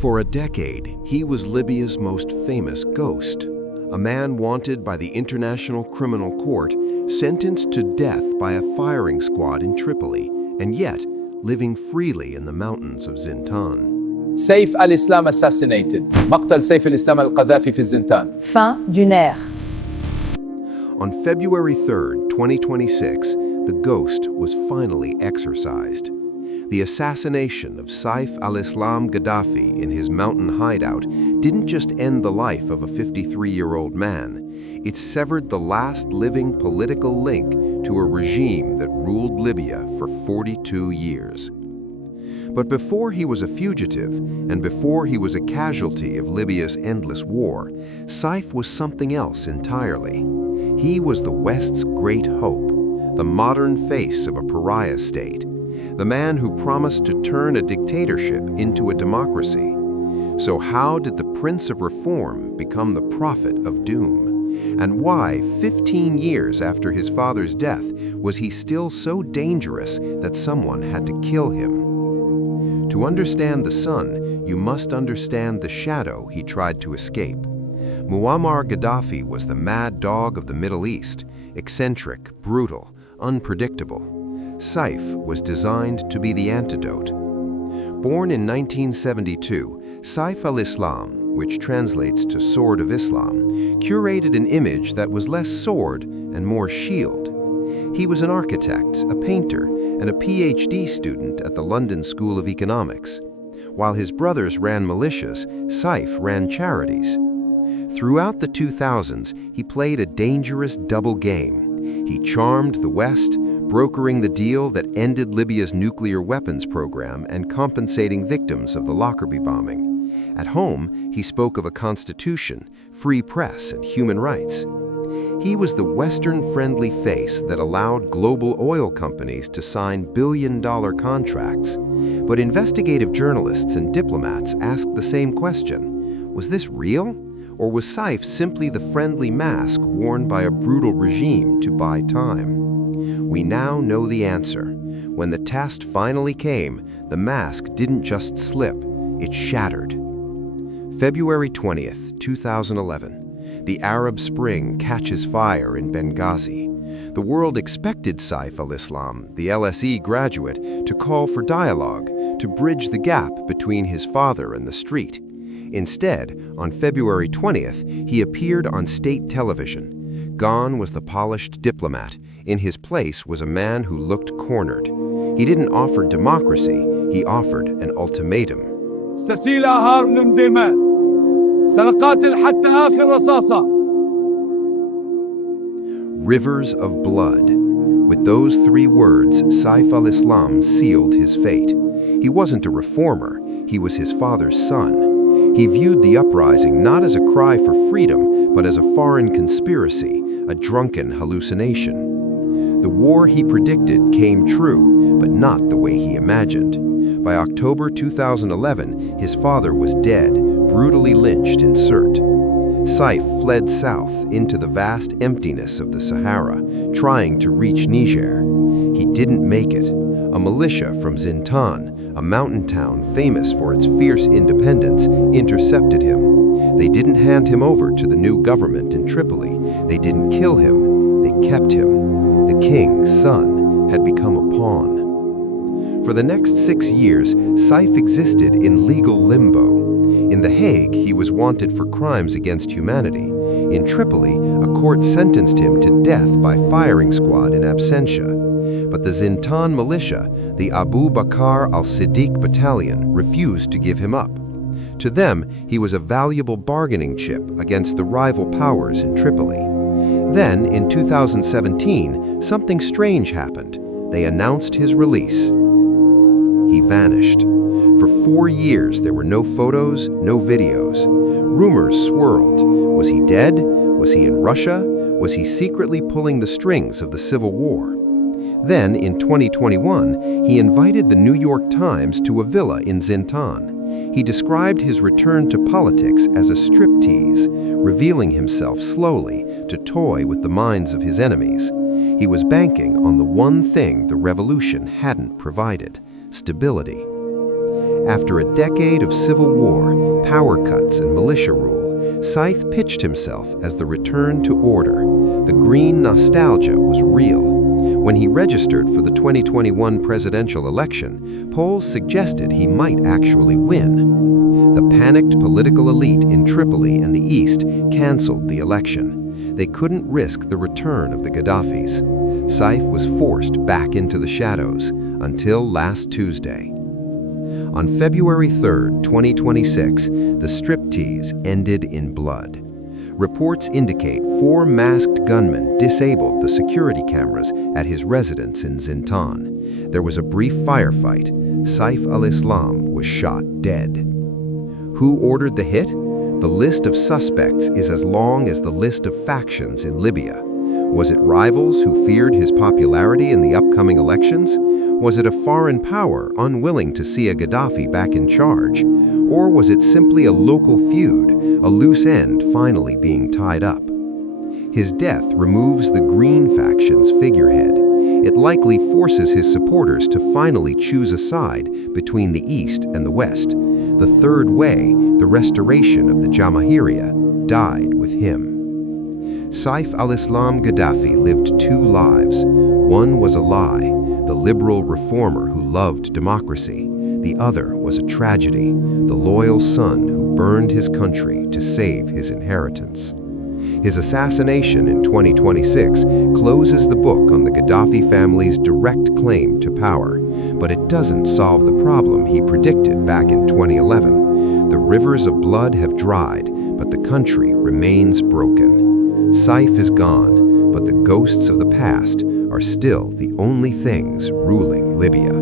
For a decade, he was Libya's most famous ghost, a man wanted by the International Criminal Court, sentenced to death by a firing squad in Tripoli, and yet living freely in the mountains of Zintan. Saif al-Islam assassinated. مقتل سيف الإسلام القذافي في الزنتان. Fin d'une ère. On February 3, 2026, the ghost was finally exorcised. The assassination of Saif al-Islam Gaddafi in his mountain hideout didn't just end the life of a 53-year-old man. It severed the last living political link to a regime that ruled Libya for 42 years. But before he was a fugitive, and before he was a casualty of Libya's endless war, Saif was something else entirely. He was the West's great hope, the modern face of a pariah state, the man who promised to turn a dictatorship into a democracy. So how did the Prince of Reform become the prophet of doom? And why, 15 years after his father's death, was he still so dangerous that someone had to kill him? To understand the sun, you must understand the shadow he tried to escape. Muammar Gaddafi was the mad dog of the Middle East, eccentric, brutal, unpredictable. Saif was designed to be the antidote. Born in 1972, Saif al-Islam, which translates to Sword of Islam, curated an image that was less sword and more shield. He was an architect, a painter, and a PhD student at the London School of Economics. While his brothers ran militias, Saif ran charities. Throughout the 2000s, he played a dangerous double game. He charmed the West, brokering the deal that ended Libya's nuclear weapons program and compensating victims of the Lockerbie bombing. At home, he spoke of a constitution, free press, and human rights. He was the Western-friendly face that allowed global oil companies to sign billion-dollar contracts. But investigative journalists and diplomats asked the same question. Was this real? Or was Saif simply the friendly mask worn by a brutal regime to buy time? We now know the answer. When the test finally came, the mask didn't just slip, it shattered. February 20th, 2011. The Arab Spring catches fire in Benghazi. The world expected Saif al-Islam, the LSE graduate, to call for dialogue, to bridge the gap between his father and the street. Instead, on February 20th, he appeared on state television. Gone was the polished diplomat. In his place was a man who looked cornered. He didn't offer democracy, he offered an ultimatum. Rivers of blood. With those three words, Saif al-Islam sealed his fate. He wasn't a reformer, he was his father's son. He viewed the uprising not as a cry for freedom, but as a foreign conspiracy, a drunken hallucination. The war he predicted came true, but not the way he imagined. By October 2011, his father was dead, brutally lynched in Sirte. Saif fled south into the vast emptiness of the Sahara, trying to reach Niger. He didn't make it. A militia from Zintan, a mountain town famous for its fierce independence, intercepted him. They didn't hand him over to the new government in Tripoli. They didn't kill him, they kept him. The king's son had become a pawn. For the next 6 years, Saif existed in legal limbo. In The Hague, he was wanted for crimes against humanity. In Tripoli, a court sentenced him to death by firing squad in absentia. But the Zintan militia, the Abu Bakr al-Siddiq battalion, refused to give him up. To them, he was a valuable bargaining chip against the rival powers in Tripoli. Then, in 2017, something strange happened. They announced his release. He vanished. For 4 years, there were no photos, no videos. Rumors swirled. Was he dead? Was he in Russia? Was he secretly pulling the strings of the Civil War? Then, in 2021, he invited the New York Times to a villa in Zintan. He described his return to politics as a striptease, revealing himself slowly to toy with the minds of his enemies. He was banking on the one thing the revolution hadn't provided: stability. After a decade of civil war, power cuts and militia rule, Saif pitched himself as the return to order. The green nostalgia was real. When he registered for the 2021 presidential election, polls suggested he might actually win. The panicked political elite in Tripoli and the East canceled the election. They couldn't risk the return of the Gaddafis. Saif was forced back into the shadows until last Tuesday. On February 3, 2026, the striptease ended in blood. Reports indicate 4 masked gunmen disabled the security cameras at his residence in Zintan. There was a brief firefight. Saif al-Islam was shot dead. Who ordered the hit? The list of suspects is as long as the list of factions in Libya. Was it rivals who feared his popularity in the upcoming elections? Was it a foreign power unwilling to see a Gaddafi back in charge? Or was it simply a local feud, a loose end finally being tied up? His death removes the Green faction's figurehead. It likely forces his supporters to finally choose a side between the East and the West. The third way, the restoration of the Jamahiriya, died with him. Saif al-Islam Gaddafi lived 2 lives. One was a lie, the liberal reformer who loved democracy. The other was a tragedy, the loyal son who burned his country to save his inheritance. His assassination in 2026 closes the book on the Gaddafi family's direct claim to power, but it doesn't solve the problem he predicted back in 2011. The rivers of blood have dried, but the country remains broken. Saif is gone, but the ghosts of the past are still the only things ruling Libya.